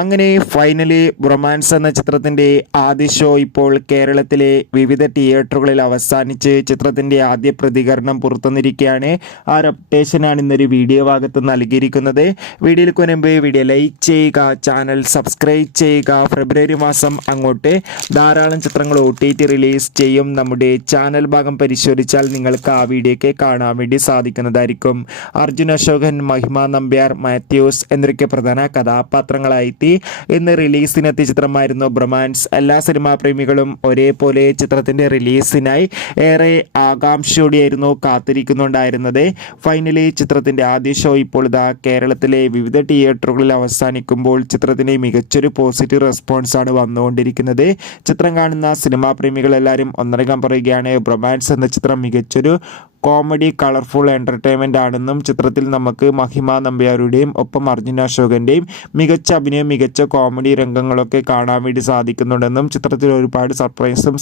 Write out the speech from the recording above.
അങ്ങനെ finally romance എന്ന ചിത്രത്തിൻ്റെ ആദ്യ ഷോ ഇപ്പോൾ കേരളത്തിലെ വിവിധ തിയേറ്ററുകളിൽ അവസാനിച്ച് ചിത്രത്തിൻ്റെ ആദ്യ പ്രതികരണം പുറത്തുവന്നിരിക്കുകയാണ്. ആ ഒരു അപ്ഡേഷനാണ് ഇന്നൊരു വീഡിയോ ഭാഗത്ത് നൽകിയിരിക്കുന്നത്. വീഡിയോയിലേക്ക് മുൻപ് വീഡിയോ ലൈക്ക് ചെയ്യുക, ചാനൽ സബ്സ്ക്രൈബ് ചെയ്യുക. ഫെബ്രുവരി മാസം അങ്ങോട്ട് ധാരാളം ചിത്രങ്ങൾ OTT റിലീസ് ചെയ്യും. നമ്മുടെ ചാനൽ ഭാഗം പരിശോധിച്ചാൽ നിങ്ങൾക്ക് ആ വീഡിയോയ്ക്ക് കാണാൻ വേണ്ടി സാധിക്കുന്നതായിരിക്കും. അർജുൻ അശോകൻ, മഹിമ നമ്പ്യാർ, മാത്യൂസ് എന്നൊക്കെ പ്രധാന കഥാപാത്രങ്ങളായി ഇന്ന് റിലീസിനെത്തിയ ചിത്രമായിരുന്നു ബ്രൊമാൻസ്. എല്ലാ സിനിമാ പ്രേമികളും ഒരേപോലെ ചിത്രത്തിന്റെ റിലീസിനായി ഏറെ ആകാംക്ഷയോടെയായിരുന്നു കാത്തിരിക്കുന്നുണ്ടായിരുന്നത്. ഫൈനലി ചിത്രത്തിന്റെ ആദ്യ ഷോ ഇപ്പോൾ ഇതാ കേരളത്തിലെ വിവിധ തിയേറ്ററുകളിൽ അവസാനിക്കുമ്പോൾ ചിത്രത്തിന് മികച്ചൊരു പോസിറ്റീവ് റെസ്പോൺസ് ആണ് വന്നുകൊണ്ടിരിക്കുന്നത്. ചിത്രം കാണുന്ന സിനിമാ പ്രേമികൾ എല്ലാവരും ഒന്നടങ്കം പറയുകയാണ്, ബ്രൊമാൻസ് എന്ന ചിത്രം മികച്ചൊരു കോമഡി കളർഫുൾ എൻ്റർടൈൻമെൻ്റ് ആണെന്നും ചിത്രത്തിൽ നമുക്ക് മഹിമ നമ്പ്യാരുടെയും ഒപ്പം അർജുൻ അശോകൻ്റെയും മികച്ച അഭിനയം, മികച്ച കോമഡി രംഗങ്ങളൊക്കെ കാണാൻ വേണ്ടി സാധിക്കുന്നുണ്ടെന്നും ചിത്രത്തിൽ ഒരുപാട് സർപ്രൈസും